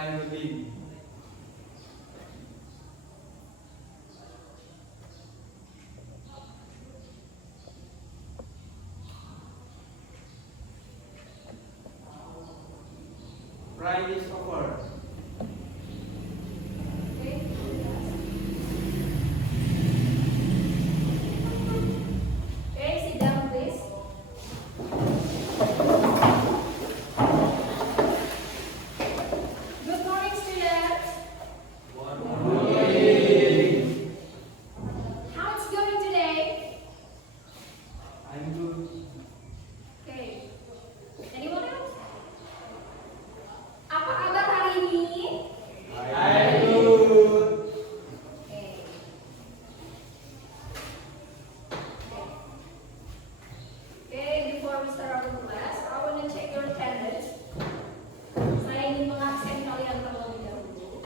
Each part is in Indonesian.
Khairuddin. Ride is over. Okay, sit down, please. Good morning, students. How it's going today? I'm good. Okay. Anyone else? Apa kabar hari ini? I'm good. Okay. Okay, before we start our class, I want to check your attendance. Saya ingin mengabsen kalian terlebih dahulu.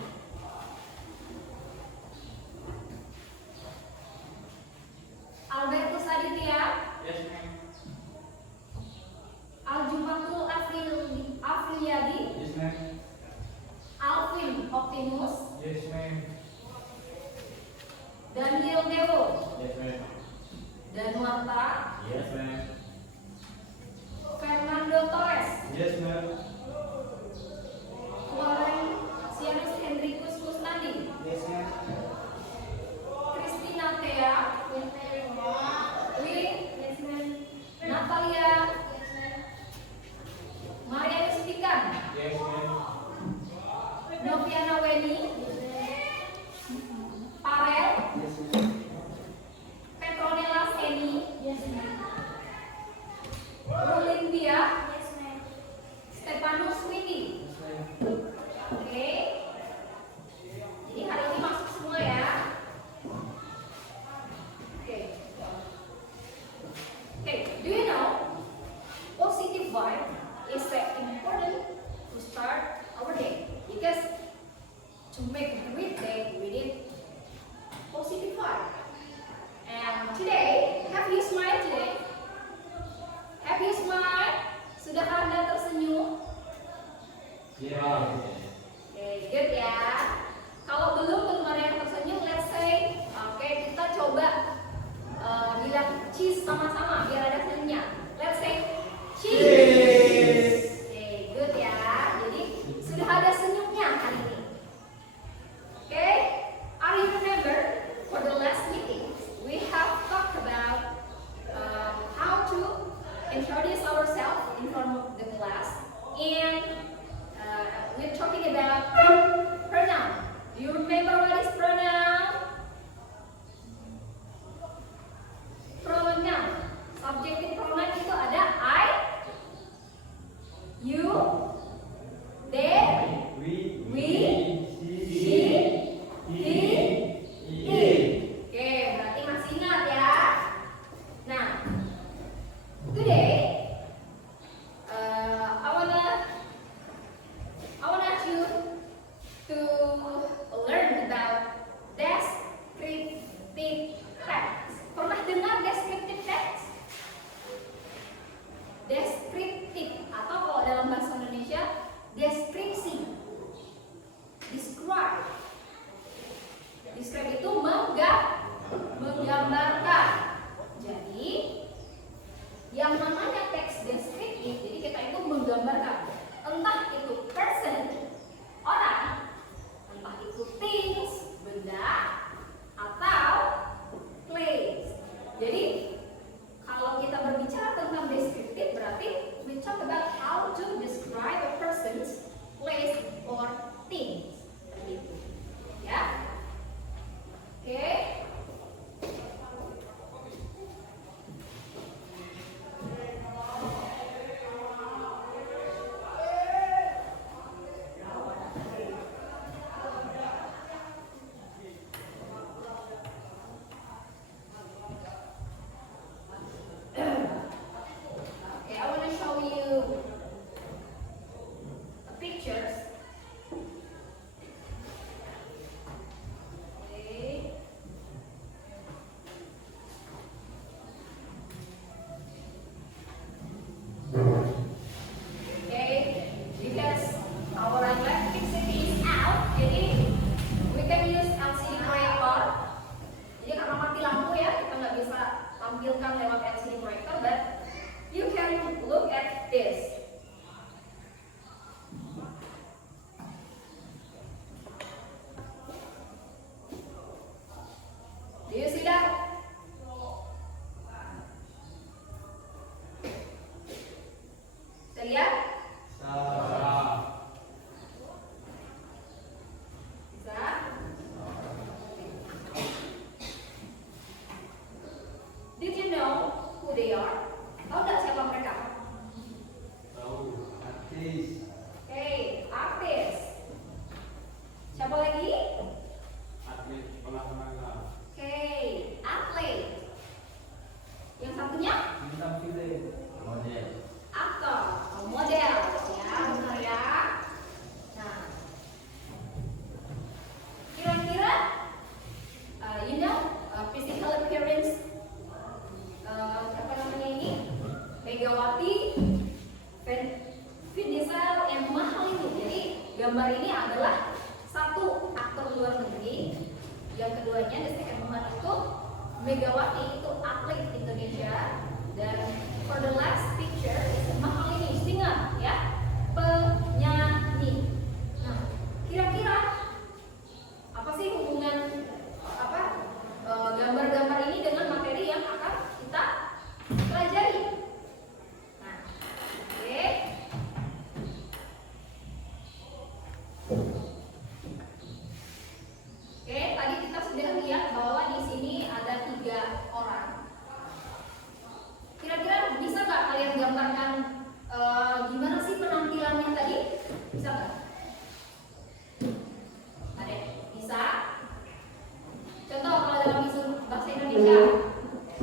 Albertus Aditya, Yes, ma'am. Aljumatul Afriyadi, Yes, ma'am. Alvin Optimus, Yes, ma'am. Daniel Dewo, Yes, ma'am. Danuarta, Yes, ma'am. Fernando Torres, Yes, ma'am. Florentianus Hendrikus Kusnandi, Yes, ma'am. Christina Thea, Win, Natalia, Marianus Tikan, Yes, ma'am. Noviana Weni, Parel, Yes, ma'am. Petronella Seni, Rulin Dia, Stepanus Widi. Yes, ma'am. Oke. Jadi hari ini masuk semua ya. Oke. Oke, do you know positive vibe is important to start our day because to make a great day we need positive vibe. And today, have you smiled today? Have you smiled? Sudahkah Anda tersenyum? Yeah. Oke, good ya. Kalau belum ada yang tersenyum, let's say, oke, kita coba bilang cheese sama-sama biar ada senyumnya. Let's say cheese. Oke, good ya. Jadi sudah ada senyumnya hari ini. Oke, are you remember for the last meeting we have talked about how to introduce ourselves in front of the class and we're talking about pronoun. Do you remember what is pronoun? Pronoun. Subjective pronoun itu ada I, you, they, we, she, he, it. Oke, berarti masih ingat ya. Nah, today I wanna ask you to learn about descriptive text. Pernah dengar descriptive text? Deskriptif atau kalau dalam bahasa Indonesia deskripsi. Describe. Describe itu menggambarkan. Jadi yang namanya teks deskriptif, jadi kita itu menggambarkan entah itu person, orang, adalah satu aktor luar negeri, yang keduanya the second one itu Megawati, itu atlet Indonesia, dan for the last picture is Mahalini, singer, ya, penyanyi. Nah, kira-kira apa sih hubungan gambar-gambar ini dengan materi yang akan kita pelajari? Nah, oke. Oke, tadi kita sudah lihat bahwa di sini ada 3 orang. Kira-kira bisa nggak kalian gambarkan gimana sih penampilannya tadi? Bisa nggak? Ada? Bisa? Contoh kalau dalam isu bahasa Indonesia,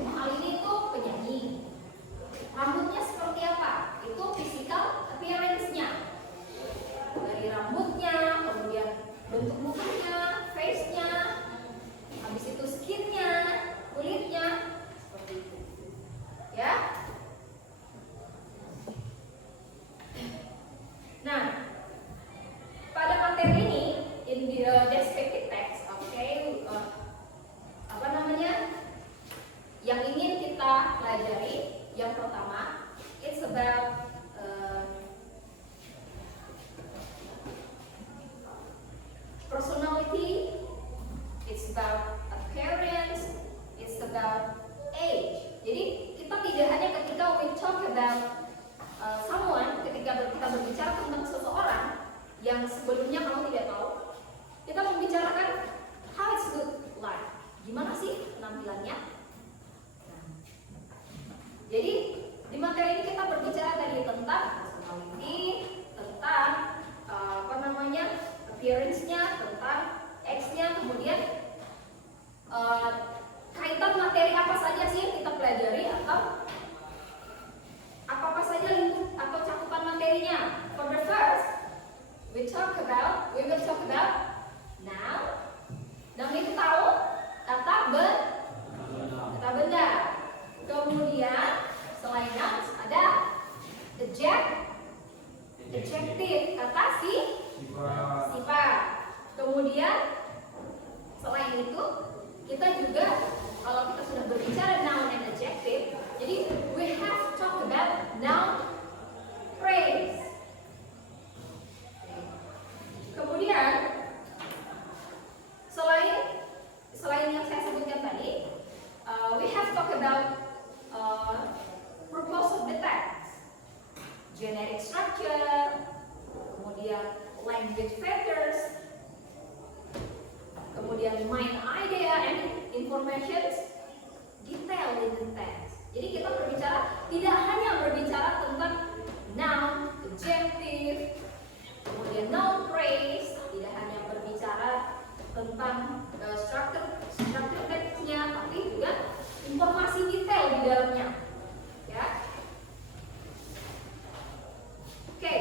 Mahalini itu penyanyi. Rambutnya seperti apa? Itu physical appearance-nya. Dari rambutnya, kemudian bentuk mukanya, face-nya, habis itu skin-nya, kulitnya, seperti itu. Ya. Nah, pada materi ini in the descriptive text, yang ingin kita pelajari, yang pertama, it's about personality, it's about appearance, it's about age. Jadi kita tidak hanya ketika we talk about someone, ketika kita berbicara tentang seseorang yang sebelumnya kamu tidak tahu, kita membicarakan how it's look like, gimana sih penampilannya. Nah, jadi di materi ini kita berbicara tadi tentang personality, tentang appearance-nya, tentang age-nya, kemudian kaitan materi apa saja sih yang kita pelajari, atau apa saja lingkup atau cakupan materinya. For the first, we will talk about noun. Noun itu tahu, kata benda. Kemudian selain noun ada adjective, kata sifat. Kemudian selain itu kita juga, kalau kita sudah berbicara noun and adjective, jadi we have to talk about noun phrase. Kemudian selain yang saya sebutkan tadi, we have to talk about purpose of the text, generic structure, kemudian language factors, kemudian main idea and information detail in the text. Jadi kita tidak hanya berbicara tentang noun, adjective, kemudian noun phrase, tidak hanya berbicara tentang struktur teksnya, tapi juga informasi detail di dalamnya. Ya. Oke.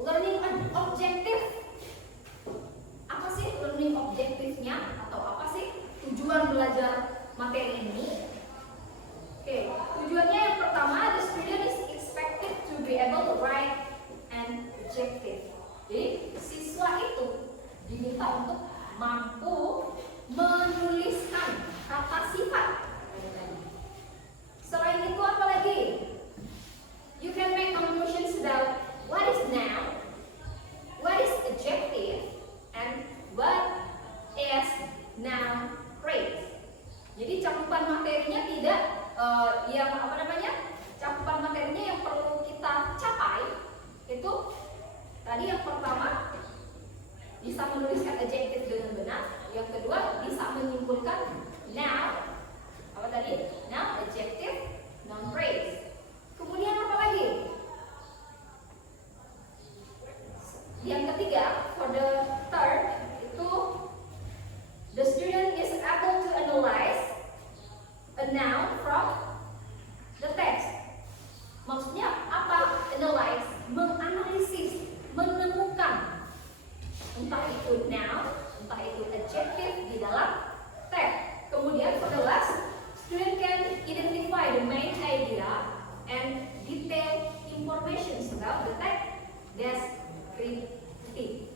Learning objective. Apa sih learning objektifnya, atau apa sih tujuan belajar materi ini? Oke, tujuannya yang pertama, the student is expected to be able to write an adjective. Jadi siswa itu diminta untuk mampu menuliskan kata sifat. Selain itu apa lagi? You can make conclusions about what is noun, what is adjective, and what is noun phrase. Jadi cakupan materinya tidak cakupan materinya yang perlu kita capai itu tadi, yang pertama bisa menuliskan adjective dengan benar, yang kedua bisa menyimpulkan noun, apa tadi? Noun, adjective, noun phrase. Kemudian apa lagi? Yang ketiga, for the third, itu the student is able to analyze a noun from the text. Maksudnya apa? Analyze, menganalisis, menemukan entah itu noun, entah itu adjective di dalam teks. Kemudian for the last, student can identify the main idea and detailed information about the text descriptive.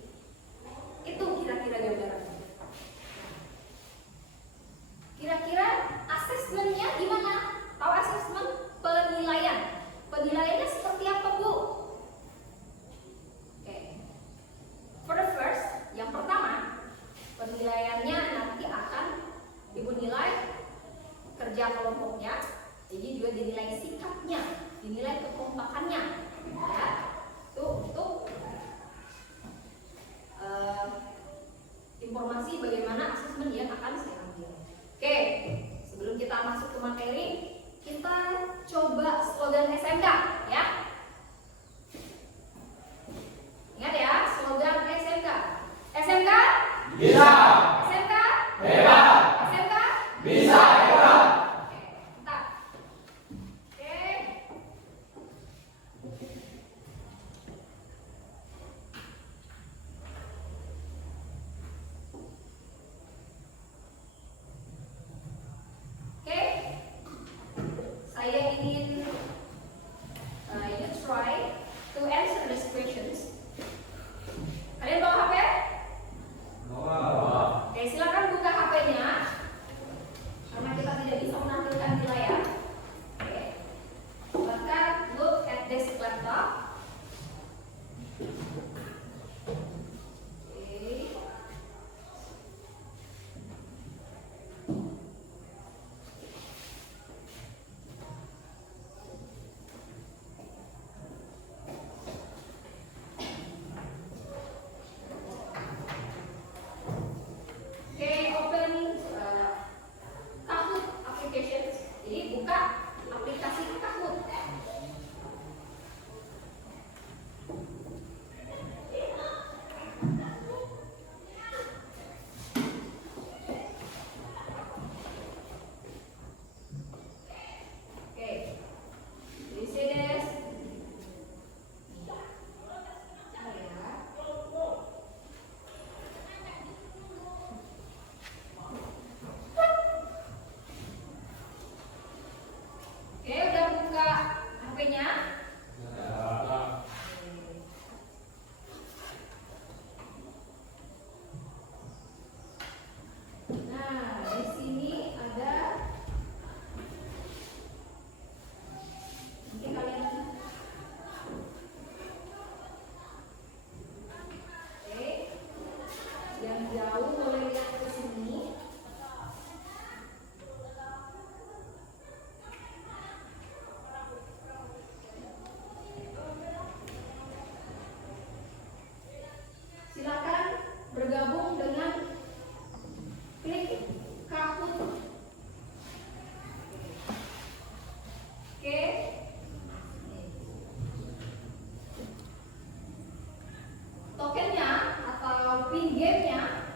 pin game-nya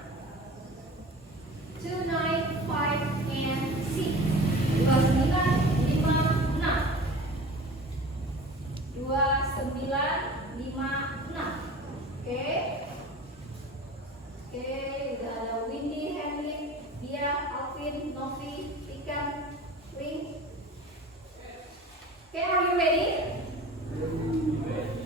2, 9, 5, and 6. 2, 9, 5, 6. 2, 9, 5, 6. Oke. Oke, udah ada Windy, Henry, Dia, Alvin, Novi, Ikan, Link. Okay, are you ready? Okay.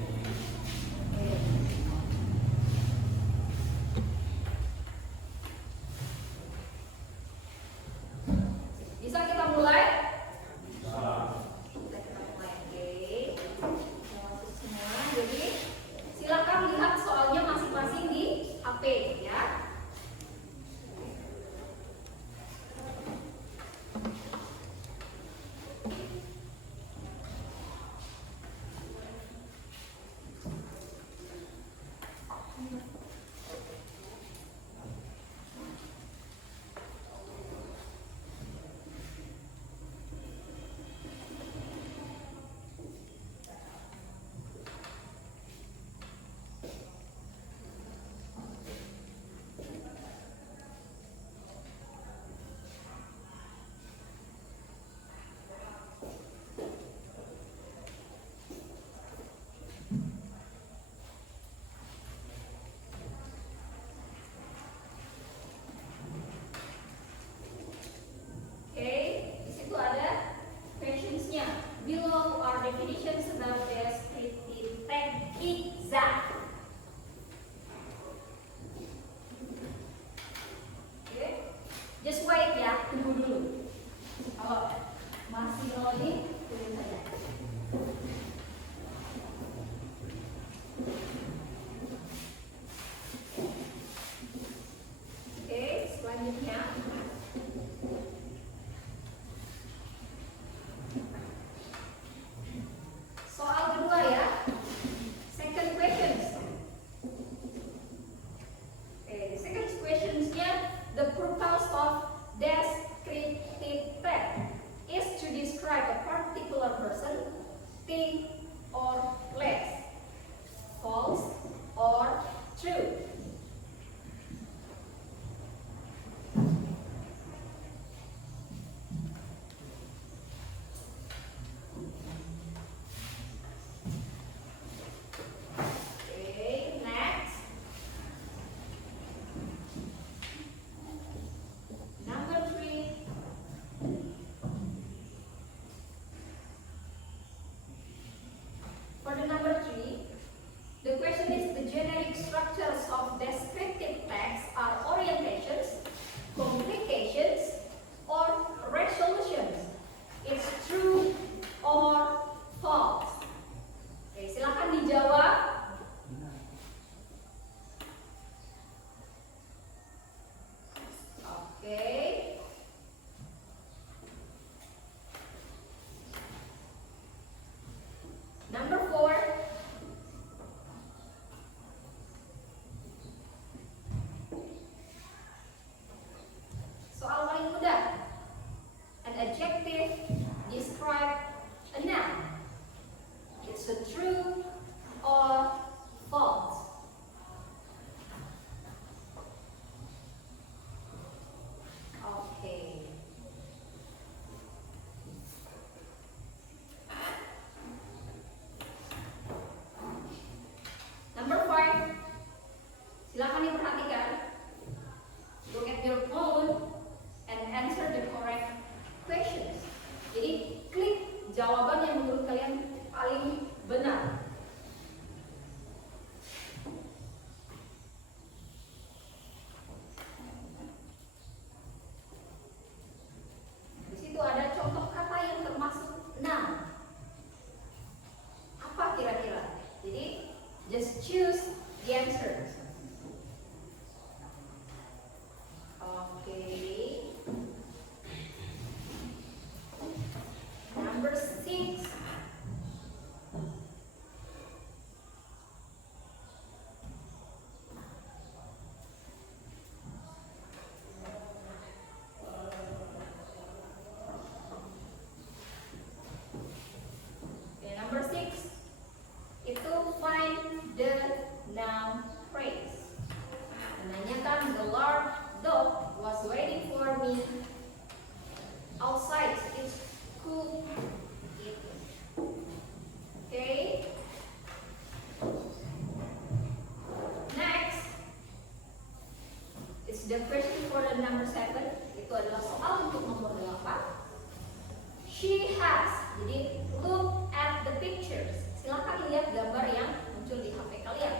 is the question for the number 7. Itu adalah soal untuk nomor 8. She has. Jadi look at the pictures. Silakan lihat gambar yang muncul di HP kalian.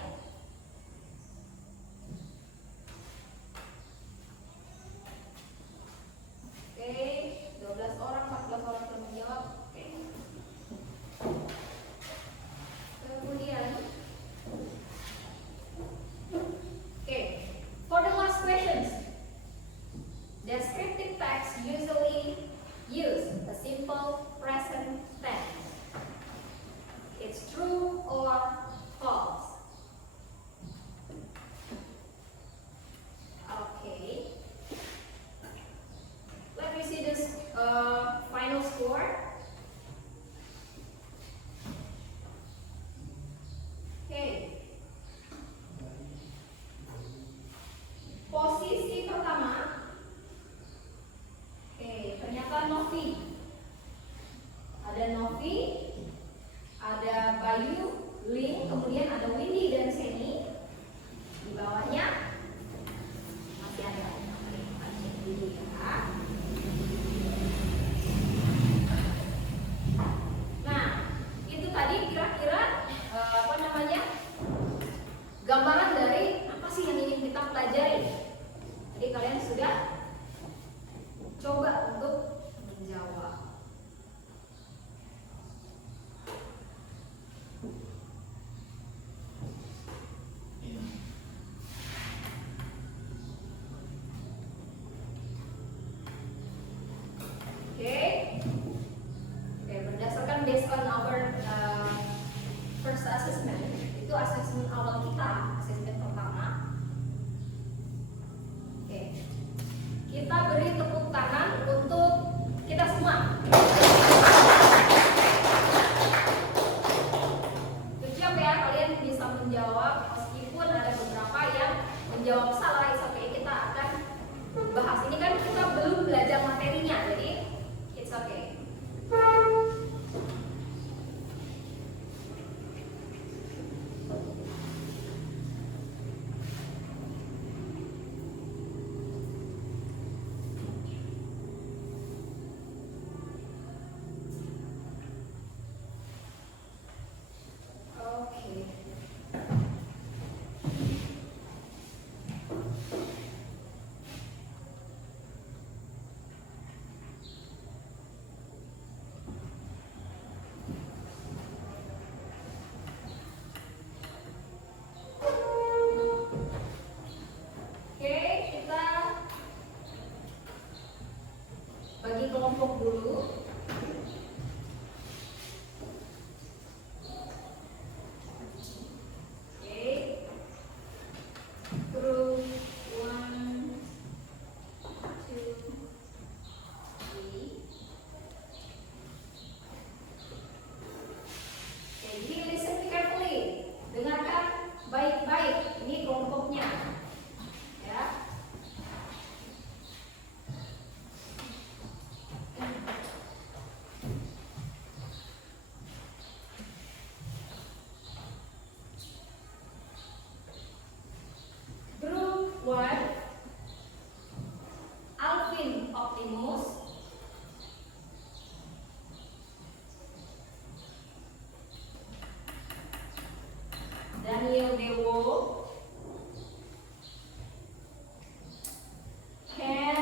Oke, 12 orang, 14 orang telah menjawab. Oke. Kemudian, oke, for the last questions, descriptive text usually use a simple present tense. It's true or false. Okay. Let me see this final score. Okay. Posisi pertama. Oke, ternyata Novi. Ada Novi, ada Bayu, Ling, kemudian ada Windy dan Seni. Di bawahnya masih ada. Oke, kita cek dulu ya. Nah, itu tadi kira-kira apa namanya? Gambaran dari apa sih yang ingin kita pelajari. Jadi kalian sudah coba untuk menjawab. Oke, berdasarkan based on our first assessment, itu assessment awal kita, assessment pertama. Oke, kita beri tepuk tangan untuk kita semua. Good job ya, kalian bisa menjawab meskipun ada beberapa yang menjawab salah. Oke, kita akan bahas ini kan kita belum belajar materinya, jadi it's okay. Okay. Oke, kita bagi kelompok dulu. Group 1, 2, 3. Jadi listen carefully, dengarkan baik-baik. Ini kelompoknya, ya. Group 1, Alvin Optimus, Daniel Dewo, Ken,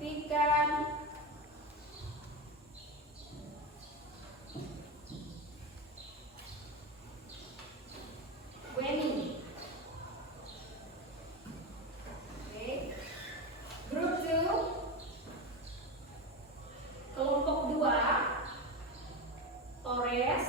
Pikan, Weni. Oke. Grup 2, kelompok 2, Torres,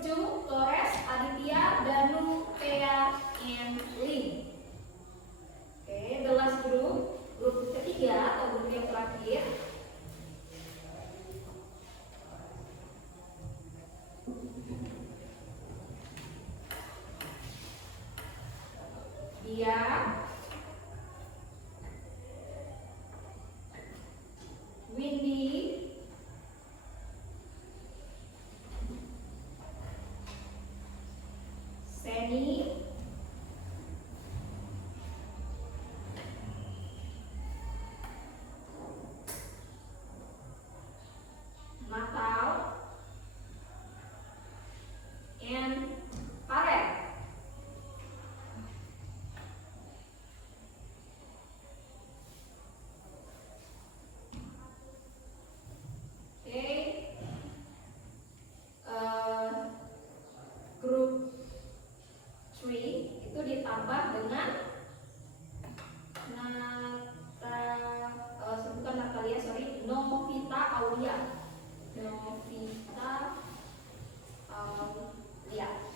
Group 2, Flores, Aditya, Danu, Thea, and Lin. Oke, the last group, grup ketiga atau grup yang terakhir. Dia Windy, Seni, Natal, and Farel. Okay. Grup 3 itu ditambah dengan bukan Natalia, sorry, Novita Aulia. Novita Aulia.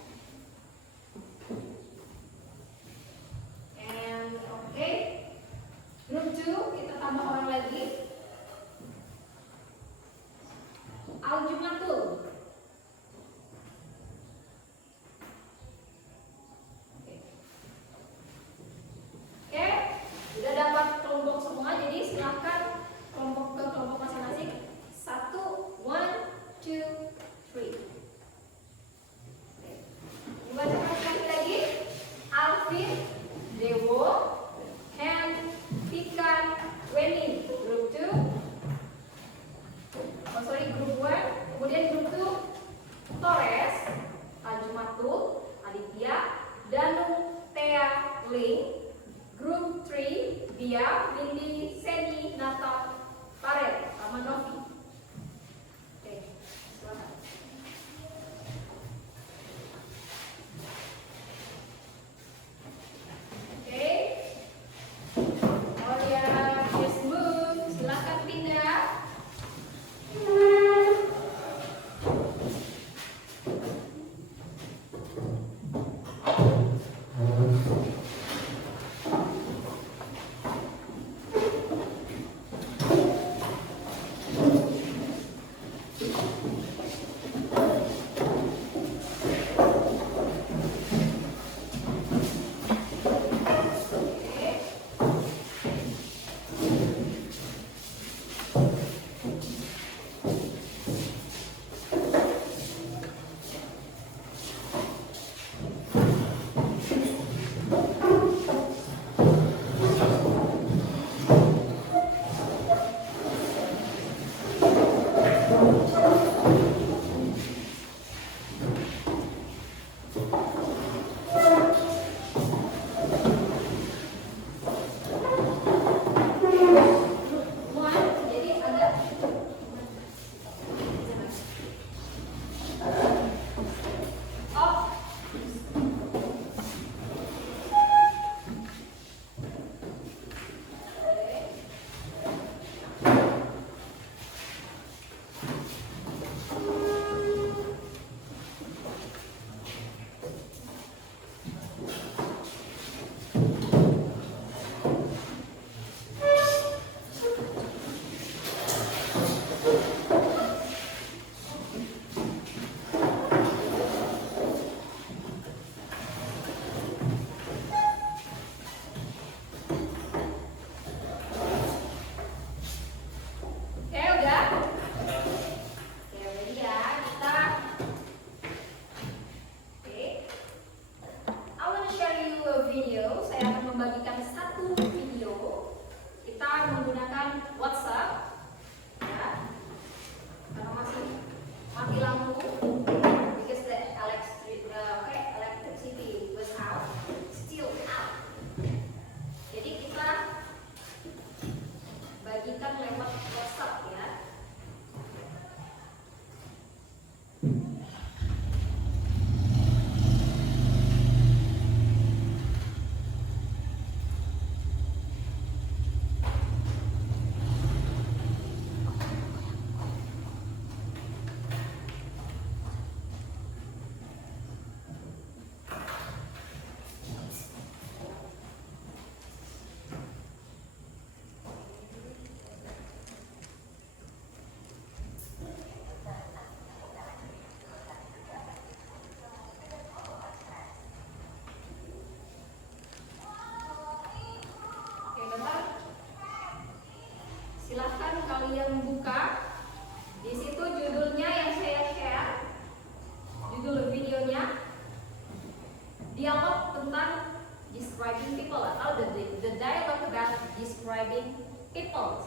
people.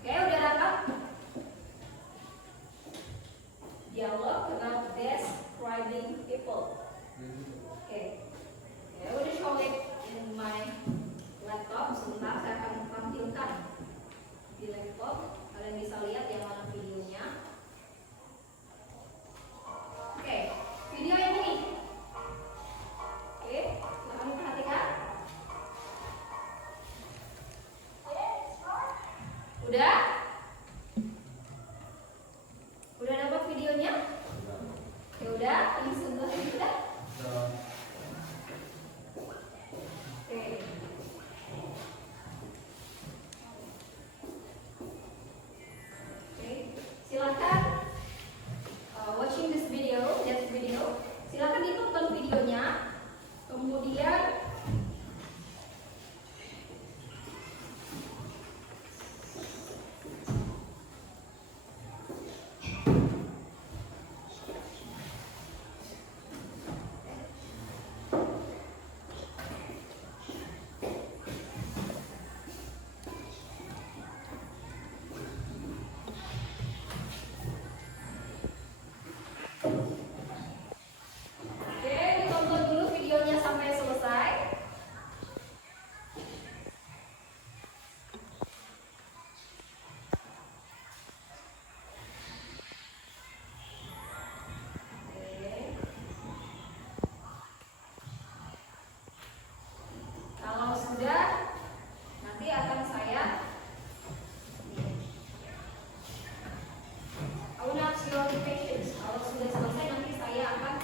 Oke, udah dapat? Dialog about describing people. Oke. I will show it in my laptop. Sebentar saya akan tampilkan di laptop. Kalian bisa lihat yang mana videonya. Oke, video yang ini. Oke, silahkan perhatikan. Udah? Udah dapat videonya? Ya udah, ini sebelah ini udah. Oke. Oke, silakan watching this video, silakan ditonton videonya. Kemudian ditonton dulu videonya sampai selesai. Kalau sudah, nanti akan saya I will ask your questions. Kalau sudah selesai, nanti saya akan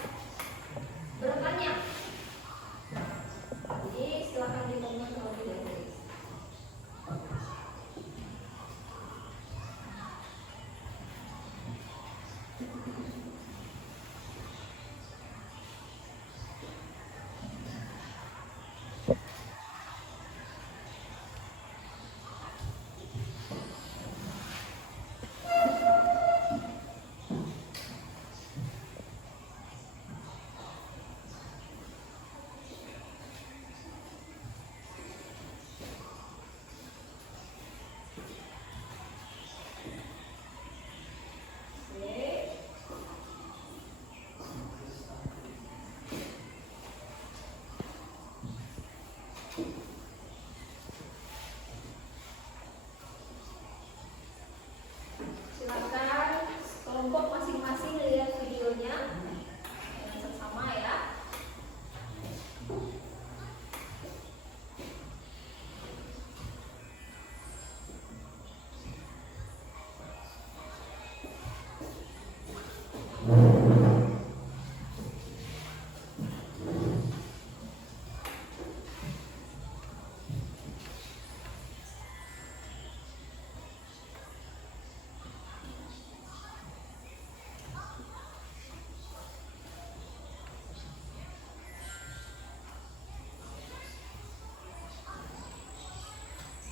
bertanya. Jadi silakan ditonton terlebih dahulu. Silakan kelompok masing-masing lihat videonya dengan seksama ya.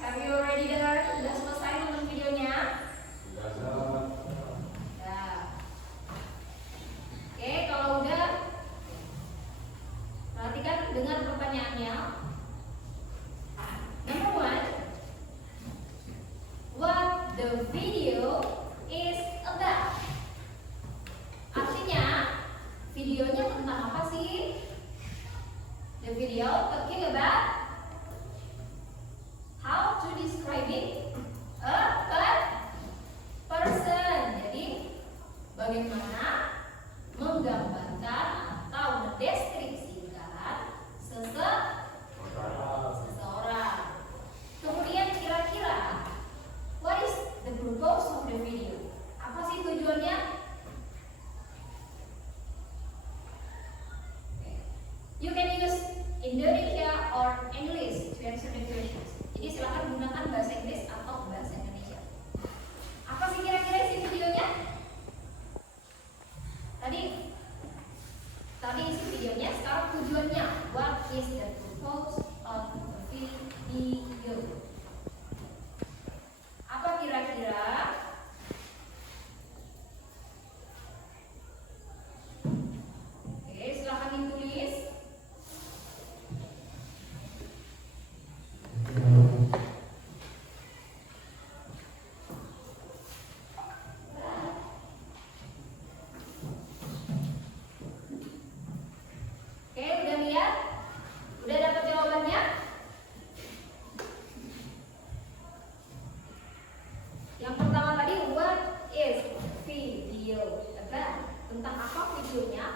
Have you already done? Udah selesai nonton videonya? Ya. Oke, kalau udah, perhatikan, dengar pertanyaannya. Number one, what the video is about? Artinya, videonya tentang apa sih? The video talking about how to describing a person. Jadi bagaimana menggambarkan atau mendeskripsikan seseorang. Kemudian kira-kira what is the purpose of the video? Apa sih tujuannya? You can use Indonesia or English to answer the questions. Jadi silakan gunakan bahasa Inggris atau bahasa Indonesia. Apa sih kira-kira isi videonya? Tadi isi videonya, sekarang tujuannya. What is the purpose of the video? Apa kira-kira? Oke, silakan ditulis.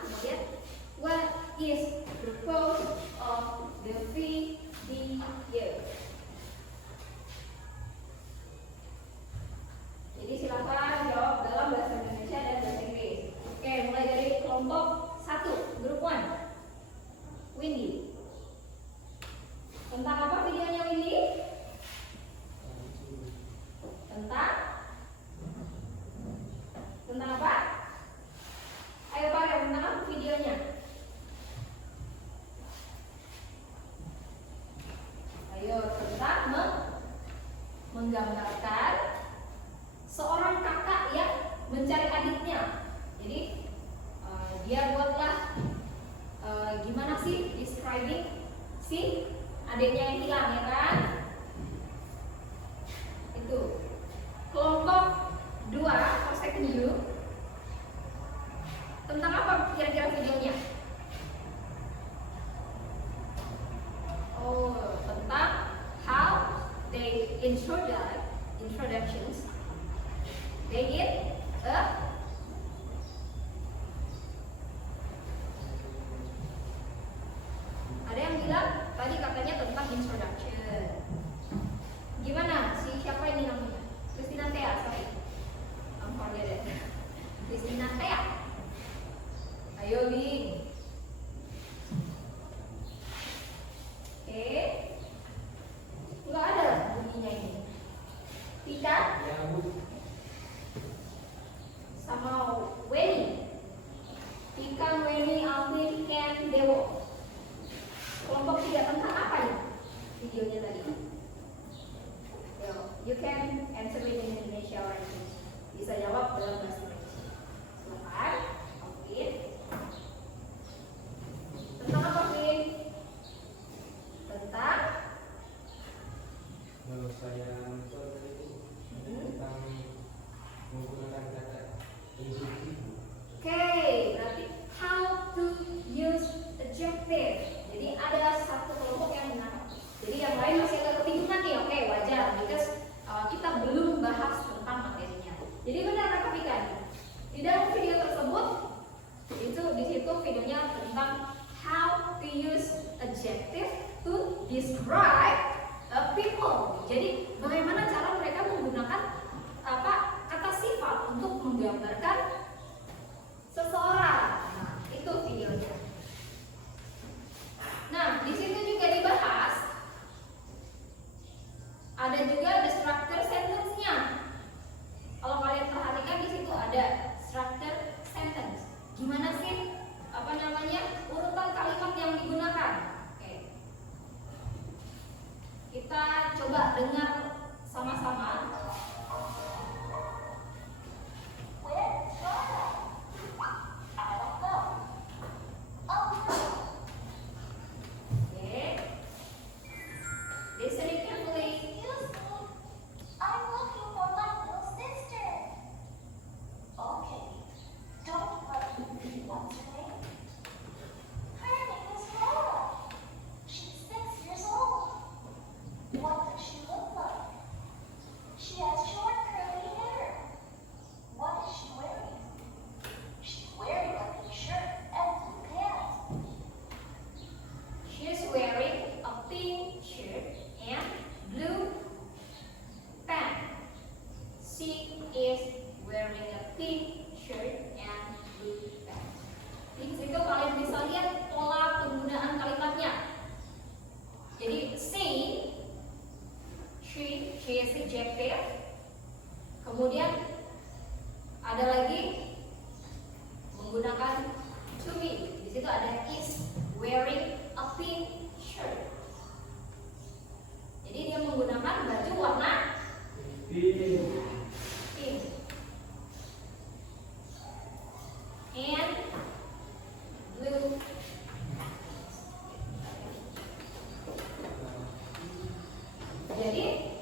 kemudian what is the purpose of the video. Jadi silakan jawab dalam bahasa Indonesia dan bahasa Inggris. Oke, mulai dari kelompok 1, grup 1. Windy. Tentang apa videonya Windy? Tentang apa? Ayo Pak, tentang apa videonya? Ayo, tentang menggambarkan seorang kakak yang mencari adiknya. Jadi dia buatlah gimana sih describing si adiknya yang hilang, ya kan? Itu. Kelompok 2, or second group. Tentang apa kira-kira videonya? Oh, tentang how they introductions. They did ada yang bilang tadi katanya tentang introduction. Gimana? Siapa ini namanya? Christina Thea, sorry. I'm forget it. Christina Thea. Ayo, Ling. Oke. Nggak ada bunyinya ini. Pika Ya, Bu. sama Weni. Pika, Weni, Alvin, Ken, Dewo. Kelompok 3 tentang apa nih videonya tadi? Yo, you can answer it in Indonesia or English. Bisa jawab dalam bahasa Indonesia. Silakan, Alvin. Tentang apa, Alvin? Tentang Kalau saya mencoba itu tentang menggunakan kata instruktif. Oke, berarti how to use adjective. Jadi ada satu kelompok yang benar. Jadi yang lain masih agak kebingungan nih. Oke, wajar, because kita belum bahas tentang materinya. Jadi benar kata Pika. Di dalam video tersebut itu di situ videonya tentang how to use adjective to describe people. Jadi bagaimana cara mereka menggunakan kata sifat untuk menggambarkan seseorang. Nah, itu videonya. Nah, di situ juga dibahas ada juga the structure sentence-nya. Kalau kalian perhatikan di situ ada structure sentence. Gimana sih urutan kalimat yang digunakan? Oke. Kita coba dengar sama-sama. Listening carefully. Excuse me. I'm looking for my little sister. Okay. Don't worry. What's her name? Her name is Laura. She's 6 years old. What does she look like? She has short curly hair. What is she wearing? She's wearing a pink shirt and blue pants. She's wearing a pink shirt and blue pants. She is wearing a pink shirt and blue pants. Di situ kalian bisa lihat pola penggunaan kalimatnya. Jadi say, she is adjective. Kemudian ada lagi menggunakan to be. Di situ ada is wearing a pink shirt. Jadi dia menggunakan baju warna Pink. pink. And blue. Jadi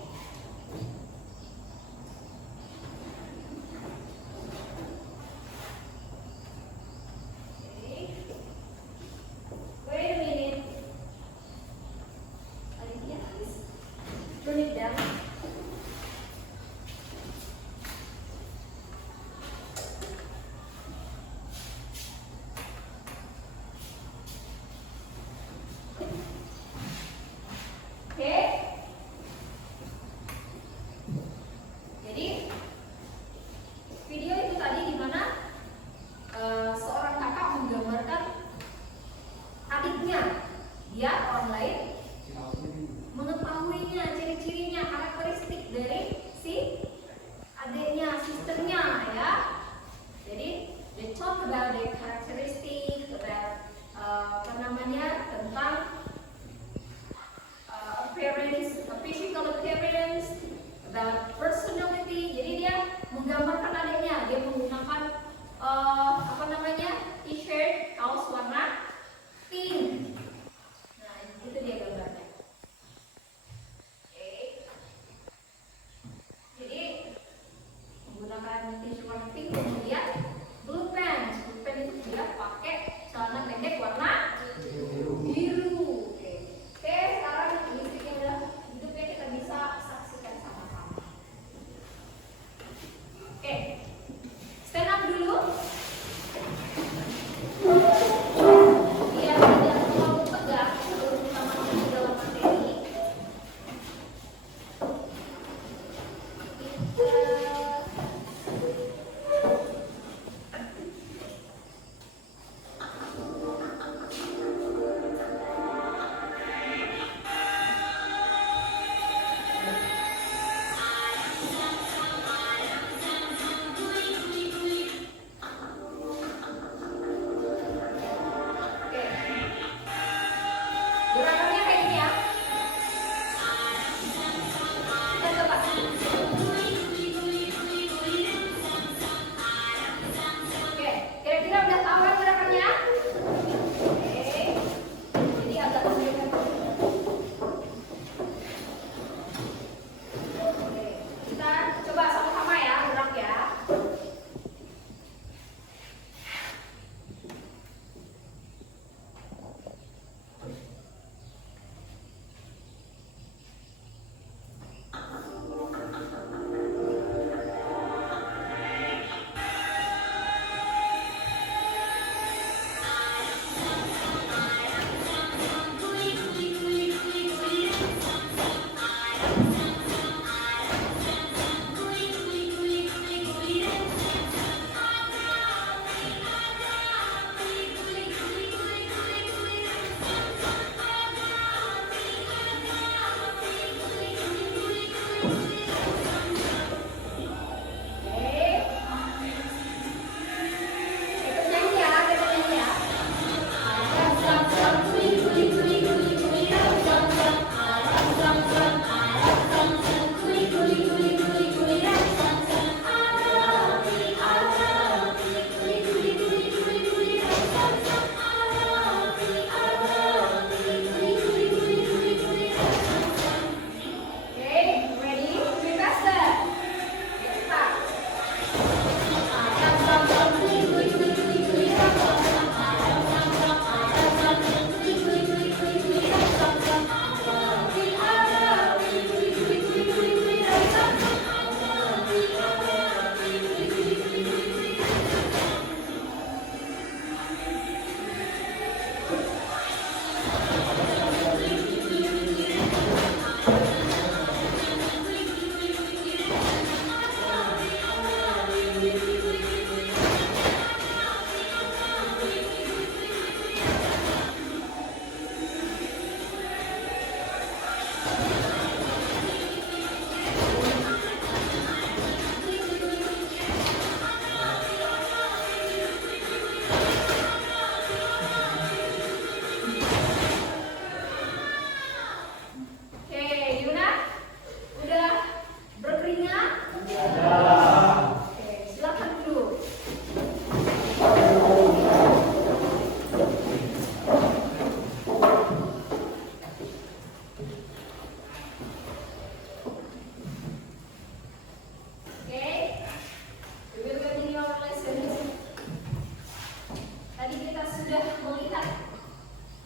sudah melihat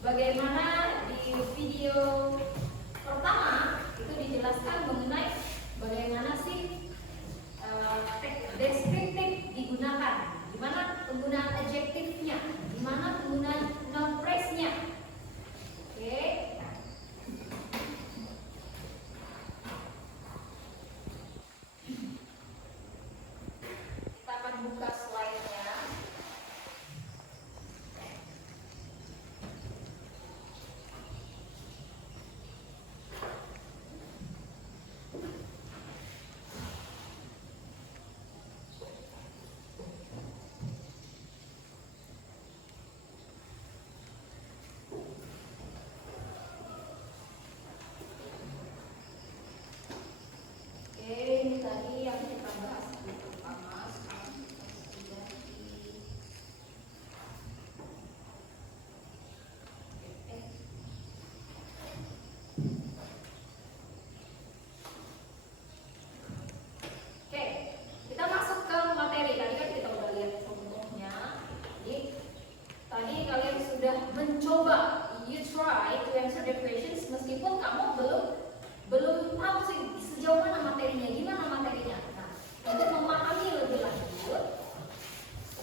bagaimana di video pertama itu dijelaskan mengenai bagaimana sih deskriptif digunakan, gimana penggunaan adjektifnya, gimana penggunaan noun phrase-nya. Oke. Kita akan buka slide-nya. Oke, ini tadi yang kita bahas di pertama. Sekarang kita sudah di Oke, kita masuk ke materi. Tadi kan kita udah lihat contohnya. Jadi tadi kalian sudah mencoba, you try to answer the questions meskipun kamu belum tahu sih sejauh mana materinya, gimana materinya. Nah, untuk memahami lebih lanjut,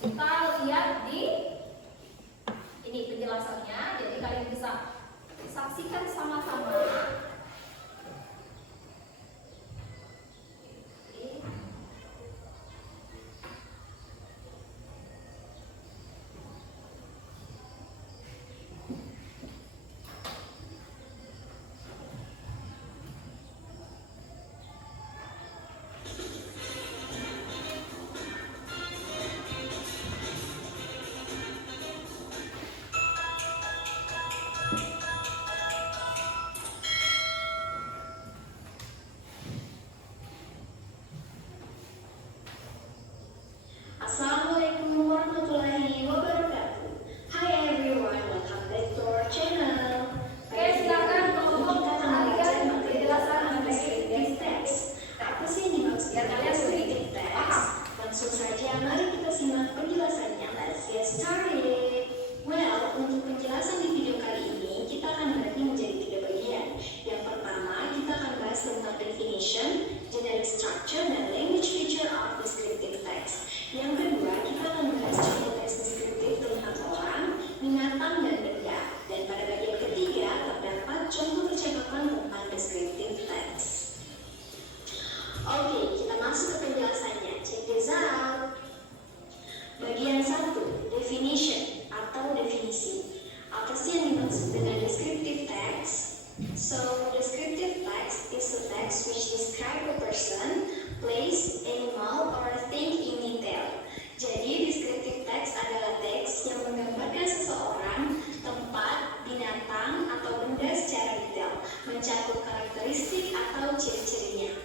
kita lihat di ini penjelasannya. Jadi kalian bisa saksikan sama-sama. Assalamualaikum warahmatullahi wabarakatuh. Hi everyone, welcome back to our channel. Oke, silakan kelompok Kita akan belajar kalian materi penjelasan tentang materi descriptive text. Apa sih yang dimaksud Biar dengan kalian descriptive sedikit text? paham. Langsung saja, mari kita simak penjelasannya. Let's get started. Well, untuk penjelasan di video kali ini, kita akan membagi menjadi 3 bagian. Yang pertama, kita akan bahas tentang definition, generic structure, dan language feature of descriptive text. Yang kedua, kita akan membahas contoh teks deskriptif tentang orang, binatang, dan benda. Dan pada bagian ketiga, terdapat contoh percakapan tentang descriptive text. Oke, kita masuk ke penjelasannya. Check this out. Bagian 1, definition atau definisi. Apa sih yang dimaksud dengan descriptive text? So, descriptive text is a text which describe a person, place, animal, or a thing in detail. Jadi, descriptive text adalah teks yang menggambarkan seseorang, tempat, binatang, atau benda secara detail, mencakup karakteristik atau ciri-cirinya.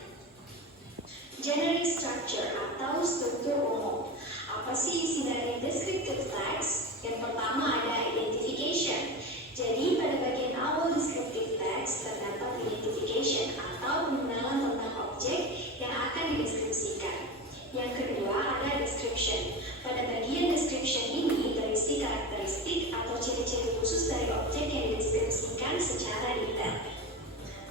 Generic structure atau struktur umum. Apa sih isi dari descriptive text? Yang pertama ada identification. Jadi, pada bagian awal descriptive text terdapat identification atau pengenalan tentang objek yang akan dideskripsikan. Yang kedua ada description. Pada bagian description ini berisi karakteristik atau ciri-ciri khusus dari objek yang dideskripsikan secara detail.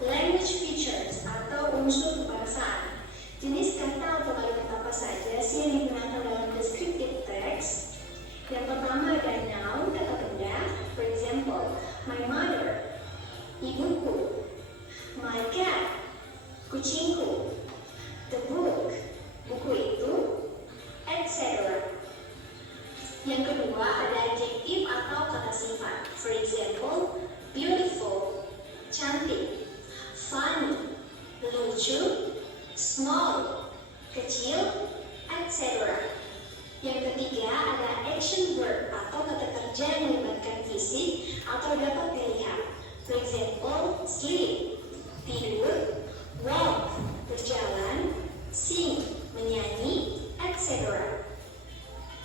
Language features atau unsur kebahasaan. Jenis kata atau kalimat apa saja sih yang digunakan dalam descriptive text? Yang pertama ada noun, kata benda. For example, my mother, ibuku, my cat, kucingku, the book, buku itu, etc. Yang kedua ada adjektif atau kata sifat. For example, beautiful, cantik, funny, lucu, small, kecil, etc. Yang ketiga ada action verb atau kata kerja yang melibatkan fisik atau dapat dilihat. For example, sleep, tidur, walk, berjalan, sing, menyanyi, etc.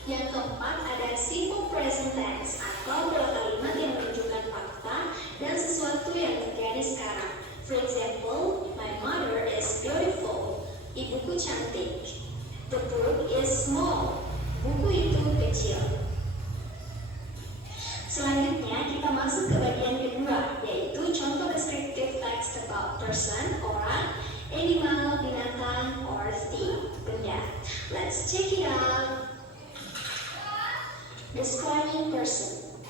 Yang keempat ada simple present tense atau pola kalimat yang menunjukkan fakta dan sesuatu yang terjadi sekarang. For example, my mother is beautiful, ibuku cantik. The book is small, buku itu kecil. masuk ke bagian kedua, yaitu contoh descriptive text about person, orang, animal, binatang, or thing, benda. Let's check it out. Describing person.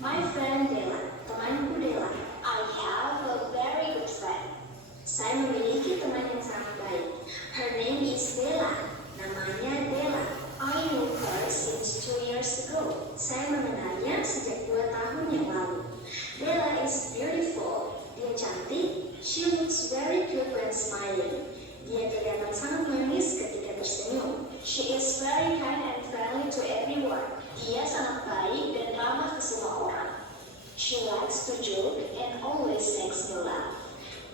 My friend Della, temanku Della. I have a very good friend. Saya memiliki teman yang sangat baik. Her name is Della. Namanya Della. I knew her since 2 years ago. Saya mengenalnya sejak 2 tahun yang lalu. Della is beautiful. Dia cantik. She looks very cute when smiling. Dia kelihatan sangat manis ketika tersenyum. She is very kind and friendly to everyone. Dia sangat baik dan ramah ke semua orang. She likes to joke and always makes me laugh.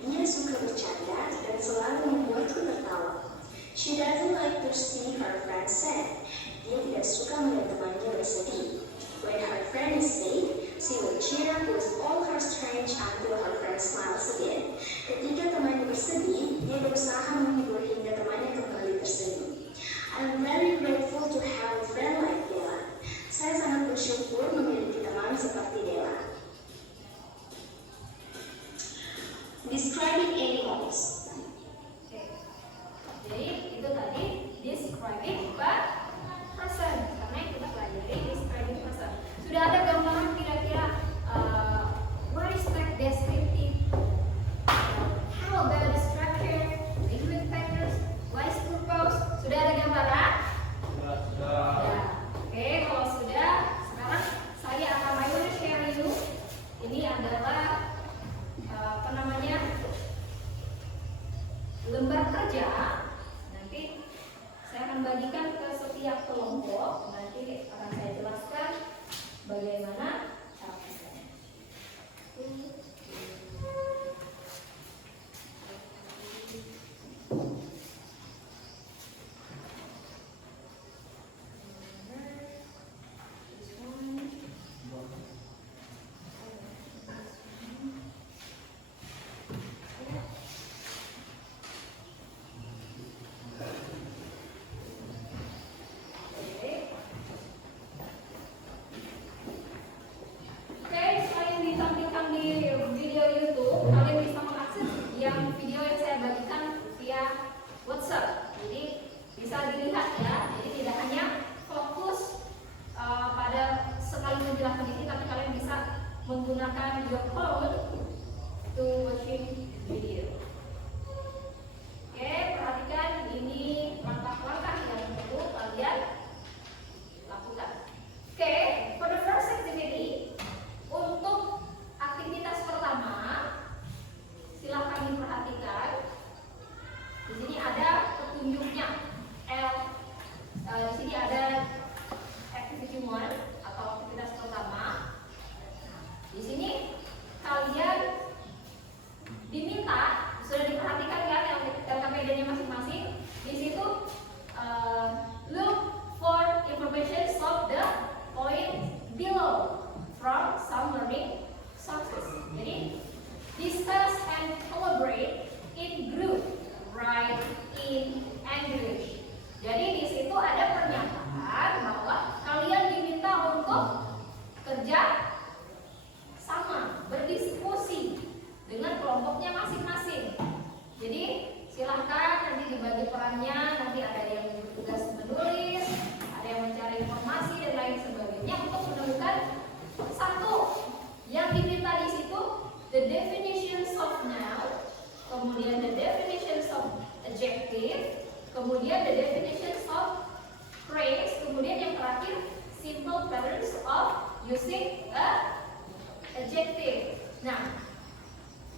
Dia suka bercanda dan selalu membuatku tertawa. She doesn't like to see her friends sad. Dia tidak suka melihat temannya bersedih. When her friend is sad, she will cheer up with all her strength until her friend smiles again. Ketika temannya bersedih, dia berusaha menghibur hingga temannya kembali tersenyum. I'm very grateful to have a friend like Della. Saya sangat bersyukur memiliki teman seperti Della. Describing animals. Oke. Jadi itu tadi describing person. Karena yang kita pelajari describing person. Sudah ada gambaran kira-kira what is that descriptive? How about the structure? Language factors? What is purpose? Sudah ada gambaran? Ya. Oke, kalau sudah, sekarang saya akan share you. Ini adalah lembar kerja. Nanti saya akan bagikan ke setiap kelompok. Nanti akan saya jelaskan bagaimana cara kerjanya. Menggunakan your phone to watching video. Oke, perhatikan ini langkah-langkah yang perlu kalian lakukan. Oke, for the first activity, untuk aktivitas pertama, silahkan diperhatikan. Di sini ada petunjuknya. Di sini ada activity 1 atau aktivitas pertama. Di sini kalian diminta, sudah diperhatikan kan LKPD-nya masing-masing. Di situ look for information of the point below from some learning sources. Jadi discuss and collaborate in group, write in English. Jadi di situ ada pernyataan bahwa kalian diminta untuk kerja sama, berdiskusi dengan kelompoknya masing-masing. Jadi silahkan nanti dibagi perannya, nanti ada yang bertugas menulis, ada yang mencari informasi dan lain sebagainya untuk menemukan satu yang diminta di situ, the definitions of noun, kemudian the definitions of adjective, kemudian the definitions of phrase, kemudian yang terakhir simple patterns of using a adjective. Nah,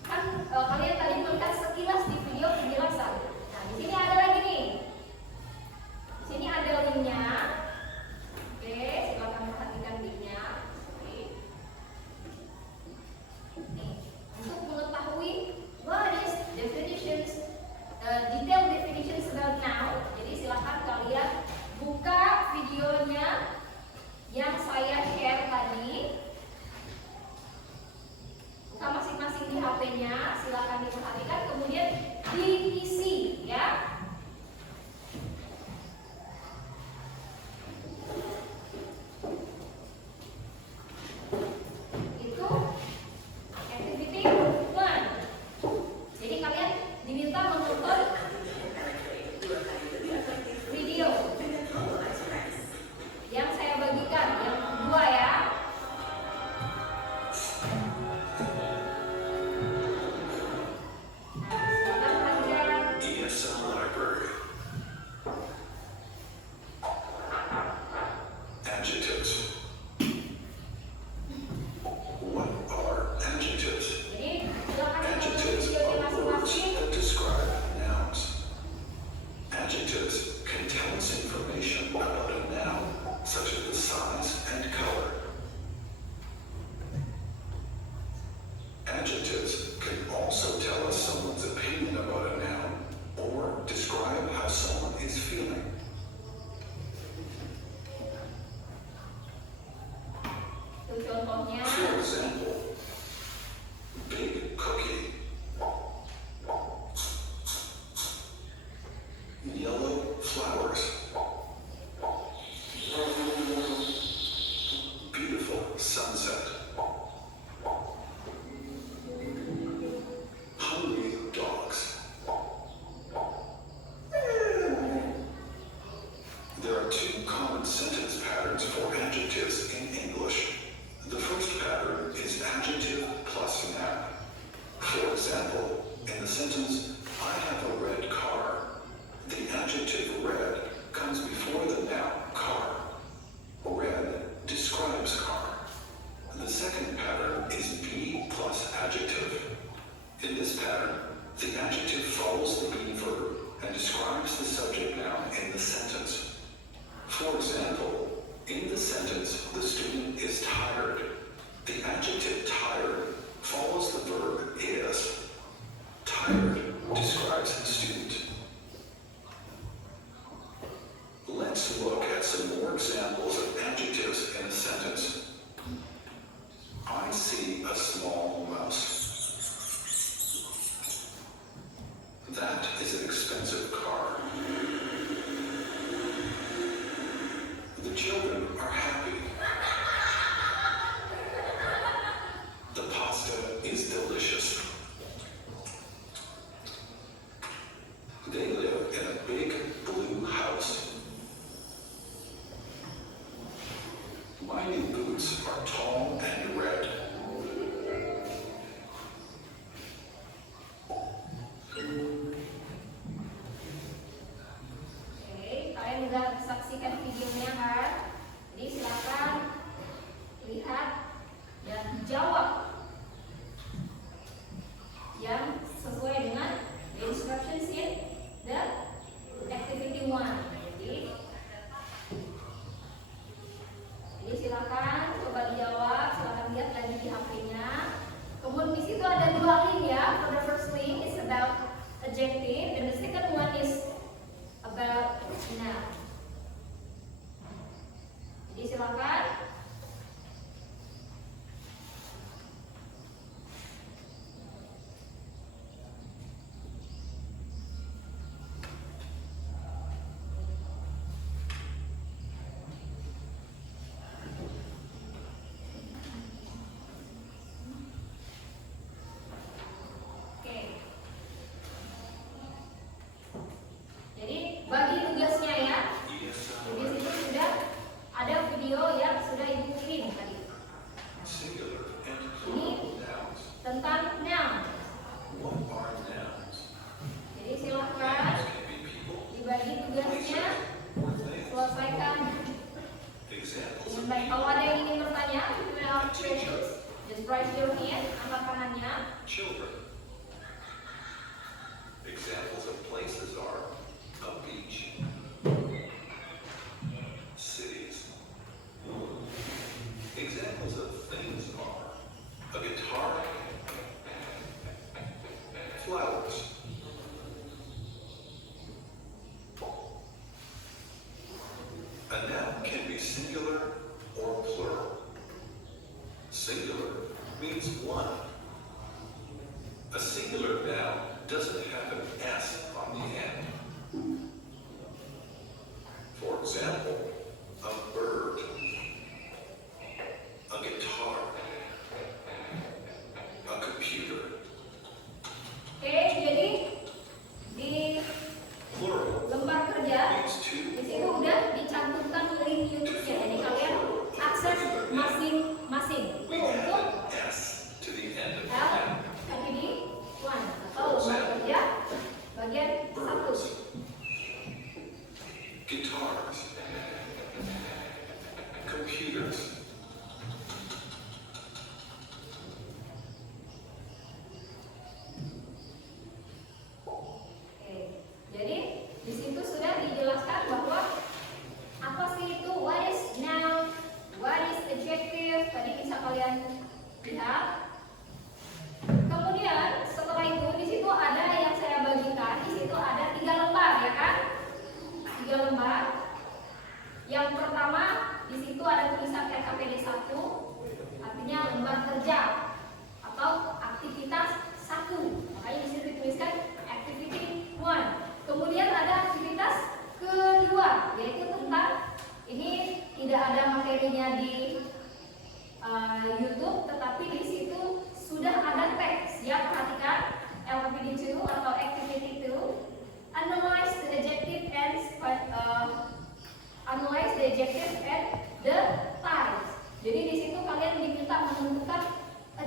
kan kalian tadi melihat sekilas di video penjelasan. Nah, di sini ada lagi nih. Di sini ada linknya. Oke, silakan perhatikan linknya. Nih, untuk mengetahui what is definitions, detailed definitions about noun. Jadi silakan kalian buka videonya yang saya share tadi. Buka masing-masing di HP-nya, silakan diperhatikan, kemudian diisi ya. Itu contohnya. For example, big cookie, yellow flowers, beautiful sunset, hungry dogs. There are two common sentence patterns for adjectives in English. The first pattern is adjective plus noun. For example, in the sentence, I have a red car, the adjective red comes before the noun car. Red describes car. The second pattern is be plus adjective. In this pattern, the adjective follows the be verb and describes the subject noun in the sentence. For example, in the sentence, the student is tired. The adjective tired follows the verb is. Tired describes the student. Let's look at some more examples of adjectives in a sentence. I see a small mouse. That is an expensive car. The children are happy. The pasta is delicious. They live in a big blue house. My new boots are tall and red. Oke, kalian udah saksikan videonya kan? Jadi silakan lihat dan jawab yang sesuai dengan the instructions in the activity 1. Jadi silakan coba dijawab, silakan lihat lagi di HP-nya. Kemudian di situ ada dua link ya. For the first link is about adjective, and the second one is about noun. Jadi silakan. Oke. Jadi bagi tugasnya ya. Jadi di situ sudah ada video yang sudah ibu kirim tadi. Singular and Ini plural nouns. tentang noun. What are nouns? Jadi silakan Nouns can be people, dibagi tugasnya, or things. selesaikan Examples dengan of baik. Kalau people, ada yang ingin bertanya, fill out questions. Just raise your hand, angkat tangannya. children. Examples of places are a beach, cities. Examples of things are a guitar, flowers. A noun can be singular or plural. Singular means one. A singular noun doesn't have an S on the end. For example, a bird, a guitar, a computer. Oke, jadi di Plural lembar kerja means two di situ udah dicantumkan link YouTube-nya. Jadi kalian akses masing-masing. We Itu add untuk an S to the end of the noun. LPD 1 atau lembar kerja bagian 1. Birds, guitars, computers. Oke, jadi di situ sudah dijelaskan bahwa apa sih itu what is noun, what is adjective, tadi bisa kalian lihat. Kemudian setelah itu di situ ada yang saya bagikan, di situ ada 3 lembar ya kan? 3 lembar. Yang pertama di situ ada tulisan RKPD 1, arti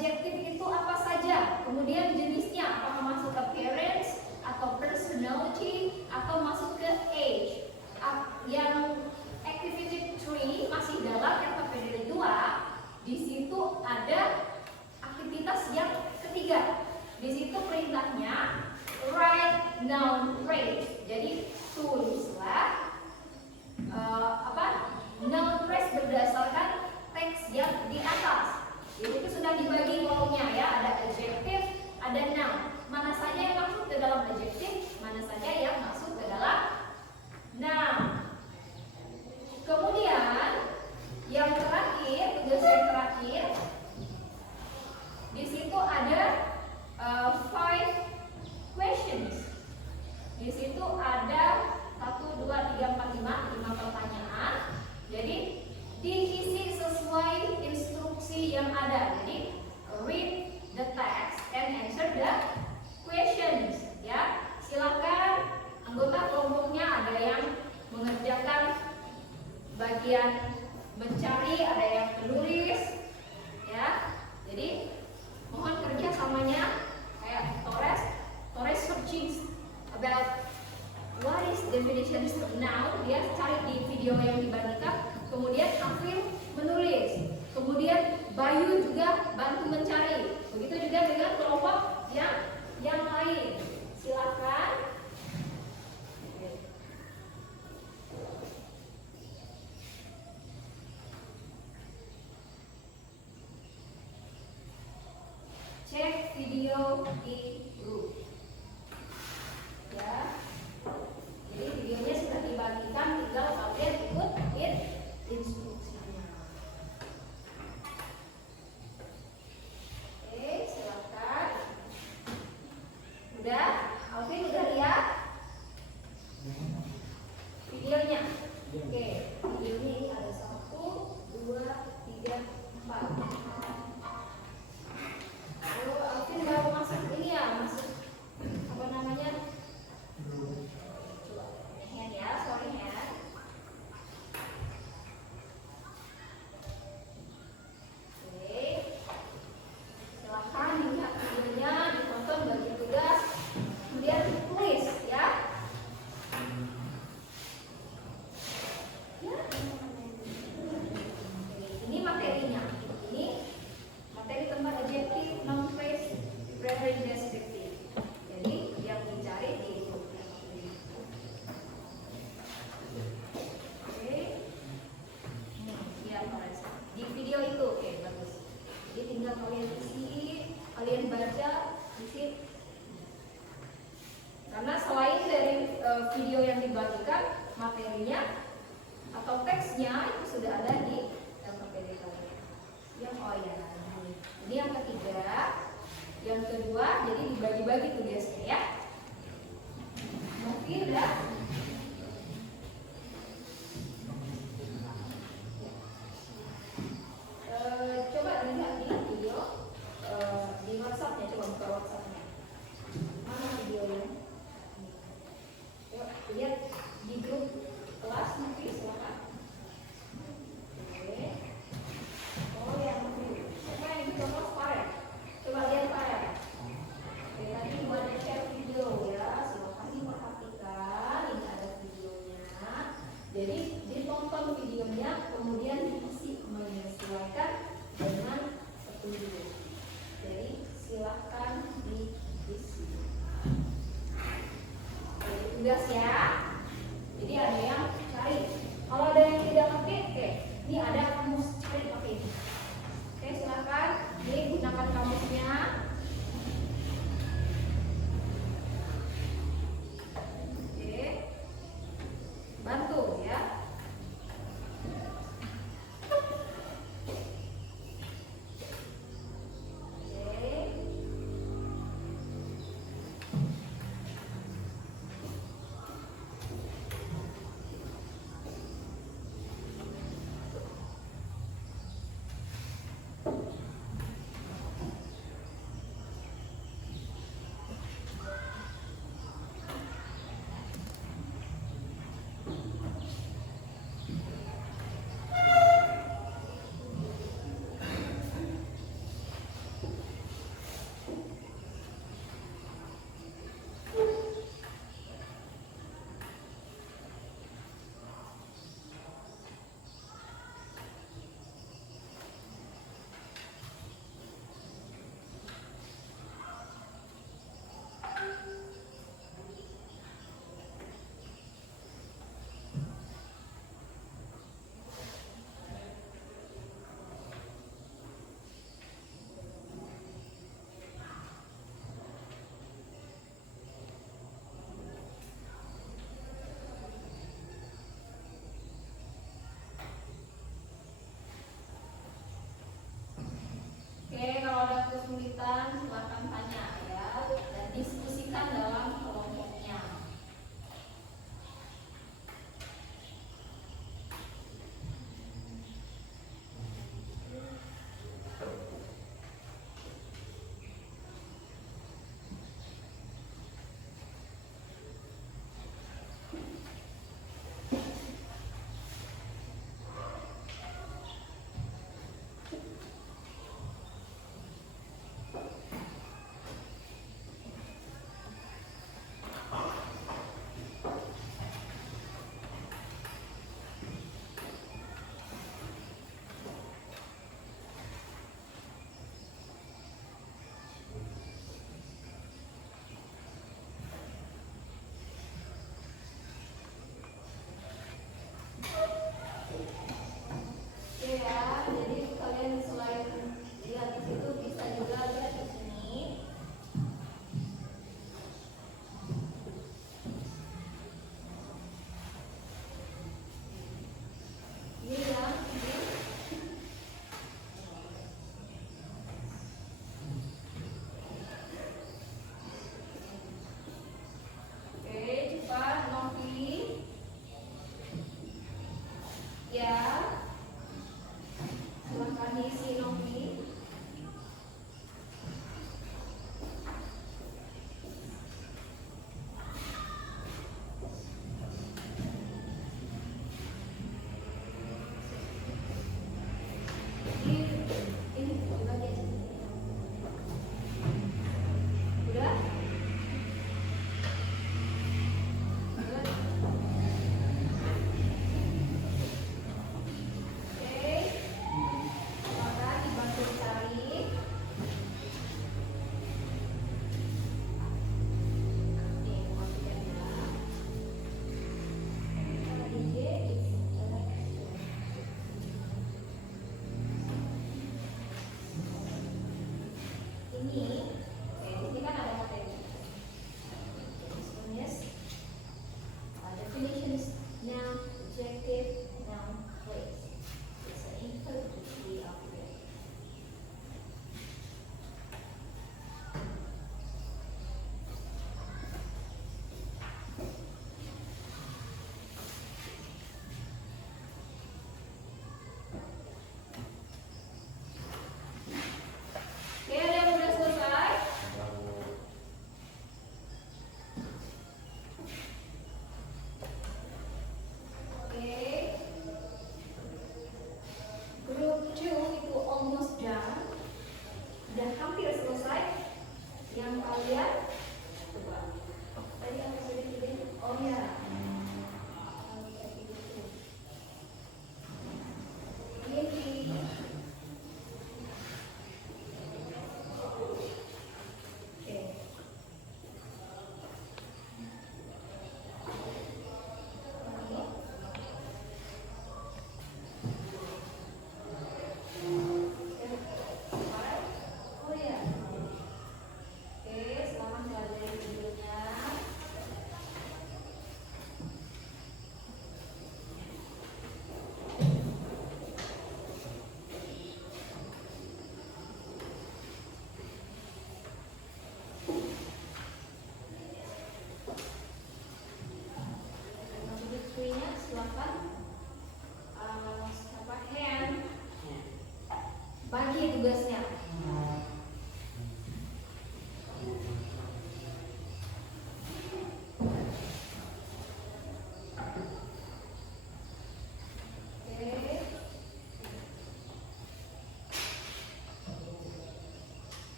adjektif itu apa saja, kemudian jenisnya apakah masuk ke appearance atau personality atau masuk ke age. Yang activity 3 masih dalam vocabulary 2, di situ ada aktivitas yang ketiga. Di situ perintahnya write noun phrase. Jadi tulislah noun phrase berdasarkan teks yang di atas. Jadi itu sudah dibagi kolomnya ya, ada adjective, ada noun. Mana saja yang masuk ke dalam adjective, mana saja yang masuk ke dalam noun. Kemudian yang terakhir, tugas yang terakhir, di situ ada 5 questions. Di situ ada 1, 2, 3, 4, 5 pertanyaan. Jadi diisi sesuai instruksi yang ada. Jadi read the text and answer the questions. Ya, silakan anggota kelompoknya ada yang mengerjakan bagian mencari, ada yang menulis. Ya, jadi mohon kerjasamanya kayak Torres searching about what is definition of noun. Dia cari di video yang dibagikan. Kemudian Afif menulis. Kemudian Bayu juga bantu mencari. Begitu juga dengan kelompok yang lain. Silakan. Cek video di grup. Ya. Jadi videonya sudah dibagikan, tinggal kalian ikutin instruksinya. Oke, silakan. Udah? Alvin udah lihat videonya? Oke, videonya ini ada 1, 2, 3, 4. Lalu Alvin baru masuk ini ya, masuk apa namanya? Coba hand ya, sorry hand. Oke, silahkan dilihat videonya, ditonton bagi tugas, kemudian tulis ya. Ya. Ini materinya. Ini materi tentang adjective, noun phrase, primary descriptive. Jadi yang dicari di itu. Oke. Ya, di video itu, oke, bagus. Jadi tinggal kalian isi, kalian baca, isi. Karena selain dari video yang dibagikan, materinya atau teksnya itu sudah ada di materi kalian. Yang ini yang ketiga, yang kedua, jadi dibagi-bagi tugasnya ya. Mungkin ya. Coba lihat di video di WhatsApp-nya, coba buka WhatsApp-nya. Mana videonya? Yuk, lihat di grup kelas nanti silakan. Oke. Oh yang siapa yang di kelas Farel? Coba lihat Farel. Oke, tadi buat share video ya, silakan diperhatikan. Ini ada videonya. Jadi ditonton videonya, kemudian diisi menyesuaikan dengan petunjuk. Jadi silahkan diisi. Oke, tugas ya. Jadi ada yang cari. Kalau ada yang tidak ngerti, oke, ini ada kamus, cari pakai ini. Oke, silakan. Ini gunakan kamusnya. Oke, bantu ya. Oke. Oke, kalau ada kesulitan silahkan tanya ya dan diskusikan dalam kelompoknya. Oke ya, jadi kalian selain lihat di situ bisa juga lihat di sini. Ini ya, ini. Oke, cepat Novi. Ya. Silahkan diisi Novi. Ini coba dia. Udah? Udah? Oke. Maka dibantu cari. Nih, masukkan ya. DJ is ini, oke, ini kan ada materi. This one is definitions, noun, adjective, noun, place. It's an input to be of it. Oke, ada yang udah selesai?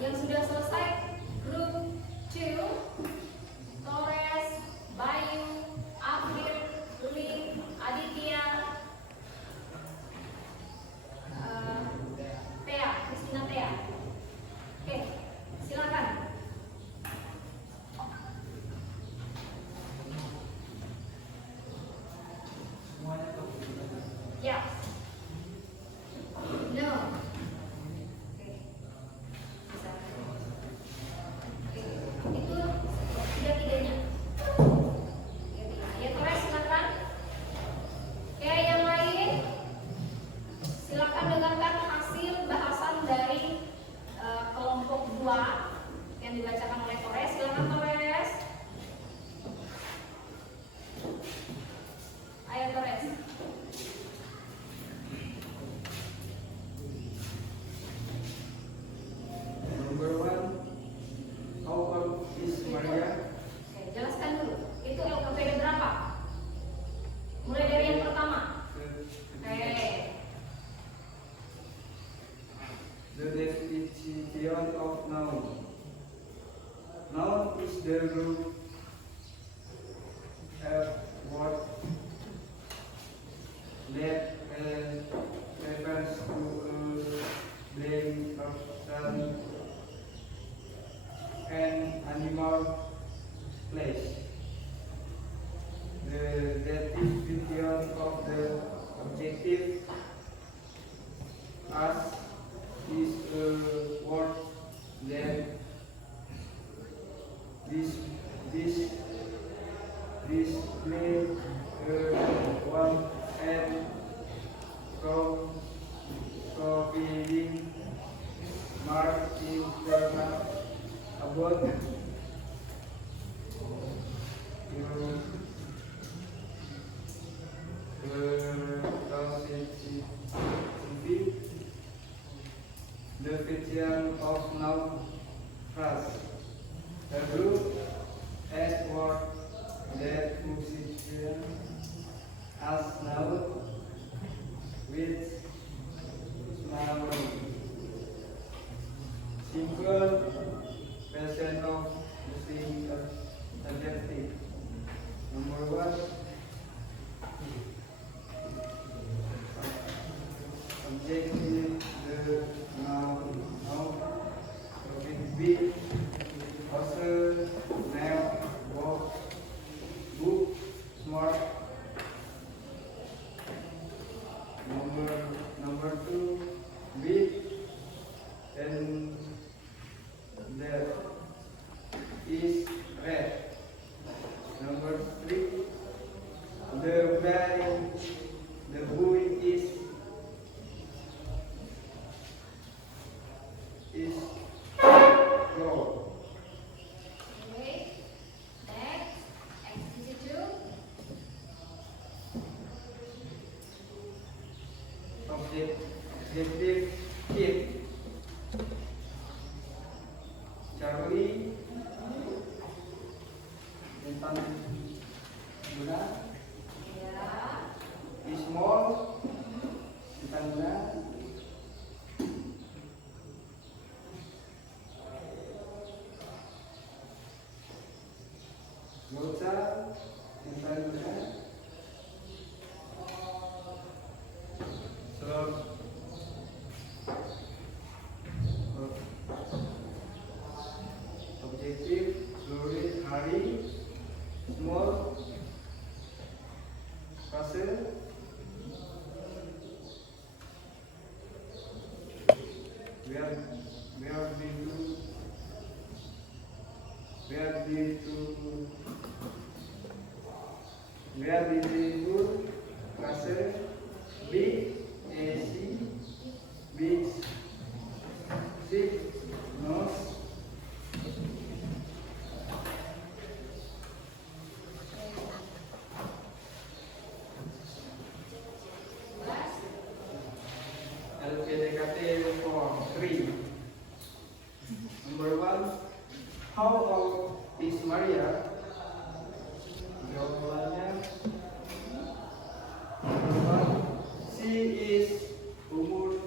yang sudah selesai group 2, Torres, Bayu, Afir, Lin, Aditya, Tea, Christina Tea. Oke, silakan. Semuanya tuh. Ya. No. Oke. Bisa. Oke. Itu tiga-tiganya. Ya, Torres silakan. Oke, yang lain silakan dengarkan hasil bahasan dari kelompok 2 yang dibacakan oleh Torres. Silakan Torres. Ayo Torres. Number one, how old is Maria? Oke, jelaskan dulu. Itu LKPD berapa? Mulai dari yang pertama. Oke. The definition of noun. Noun is the group of word that refers to a blank person, an animal, place. The definition of the objective as is a word that display one and providing mark information about the definition of noun phrase. A group as word that function as noun with noun. Simple version of using adjective. Number one, objective, the noun, topic B, also, now, walk, book, smart. Number two, big, and that is red. Number three, the boy is gold. Oke. Next, activity 2. Objective kid. Charlie bintang guna Ya. small bintang guna Goca bintang guna objektif sulit hari small fase biar itu fase big AC big six nose LPDKT for 3. Number one, how old is Maria? Jawabannya number one, she is umur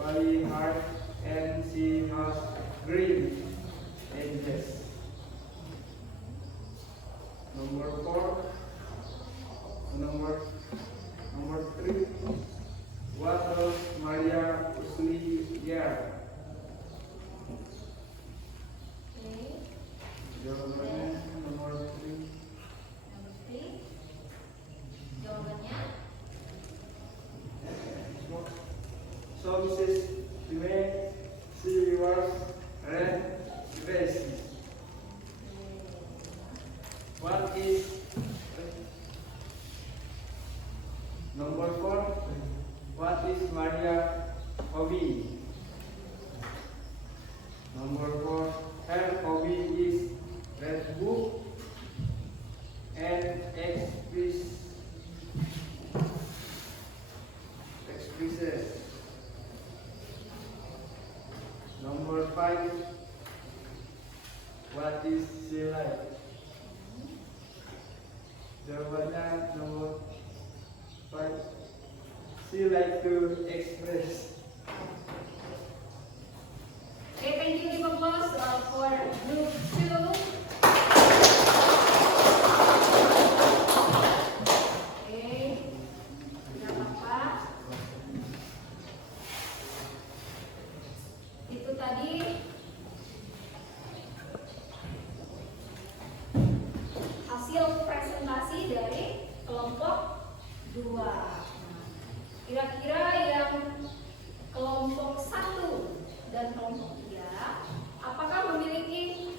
very hard and she has green edges. Number 4. Number 3. What does Maria usually wear? Okay. Jawabannya nomor 3. Number 3. Jawabannya So Mrs. Dume, she wears red dress. What is number 4? What is Maria hobby? Number 4, her hobby is read book and expresses. Number 5, what is she like? Jawabannya nomor 5, she like to express. Okay, thank you, give applause for group 2. Okay, tidak apa-apa. Itu tadi hasil presentasi dari kelompok 2. Kira-kira yang kelompok 1 dan kelompok 3 apakah memiliki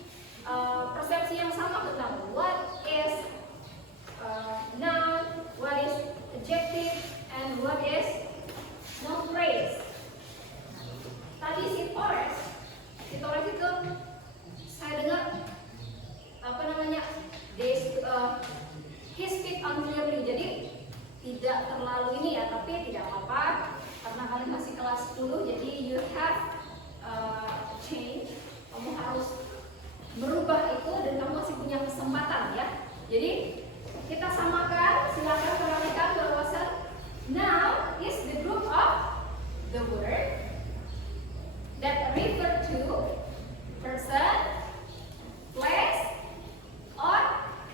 persepsi yang sama tentang what is noun, what is adjective, and what is noun phrase? Tadi si Torres itu saya dengar he speak unclearly, jadi tidak terlalu ini ya, tapi tidak apa-apa karena kalian masih kelas 10, jadi you have change, kamu harus merubah itu dan kamu masih punya kesempatan ya. Jadi kita samakan, silakan perhatikan bahwa noun is the group of the word that refer to person, place, or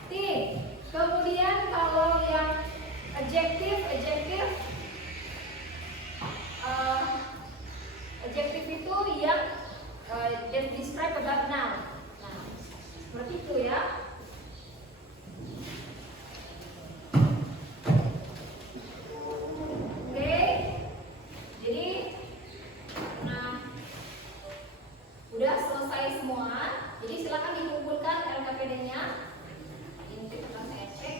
thing. Kemudian kalau yang adjective itu yang describe about noun. Nah, seperti itu ya. Oke. Jadi udah selesai semua. Jadi silakan dikumpulkan LKPD-nya. Ini kita saya cek.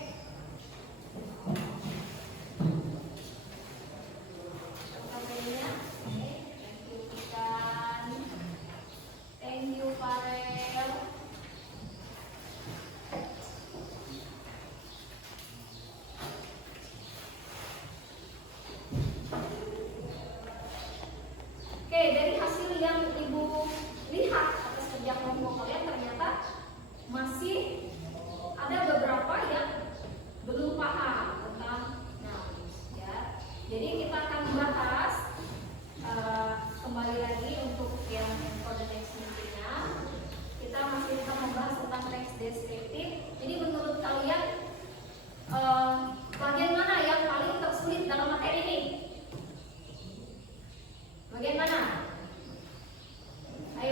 LKPD-nya. Thank you, Farel. Oke, dari hasil yang Ibu lihat atas kerja kelompok kalian ternyata masih ada beberapa yang belum paham tentang nouns ya. Jadi kita akan bahas kembali lagi untuk yang for the next meeting-nya. Kita masih akan membahas tentang teks deskriptif. Jadi menurut kalian bagian mana yang paling tersulit dalam materi ini? Bagian mana? Ayo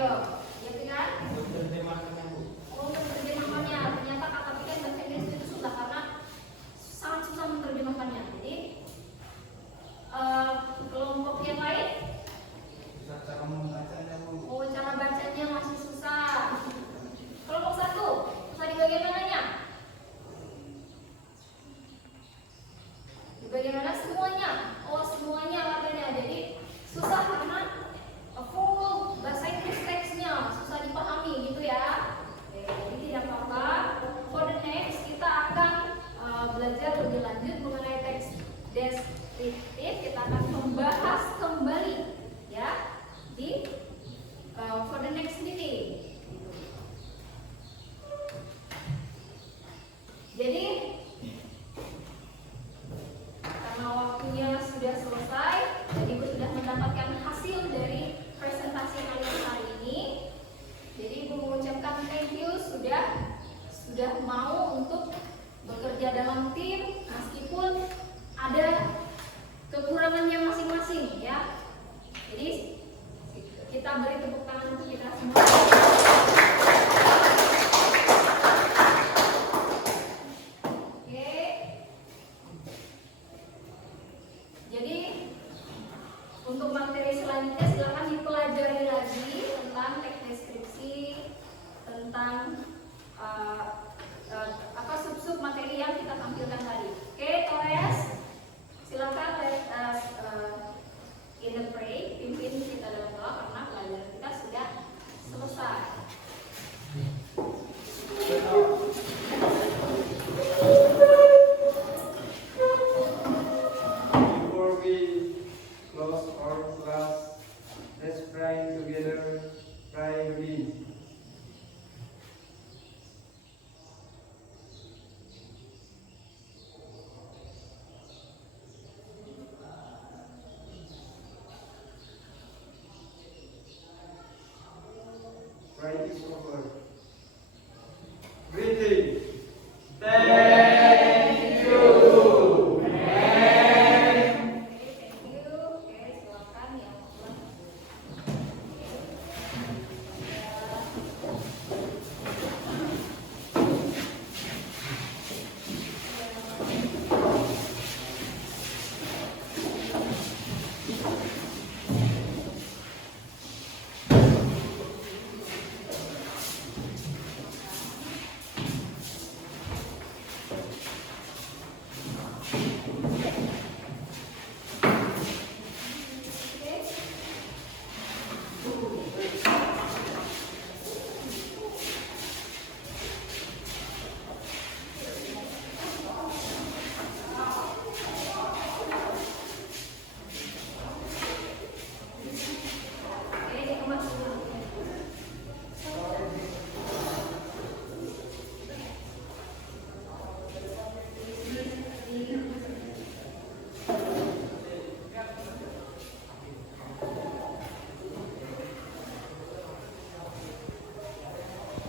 tentang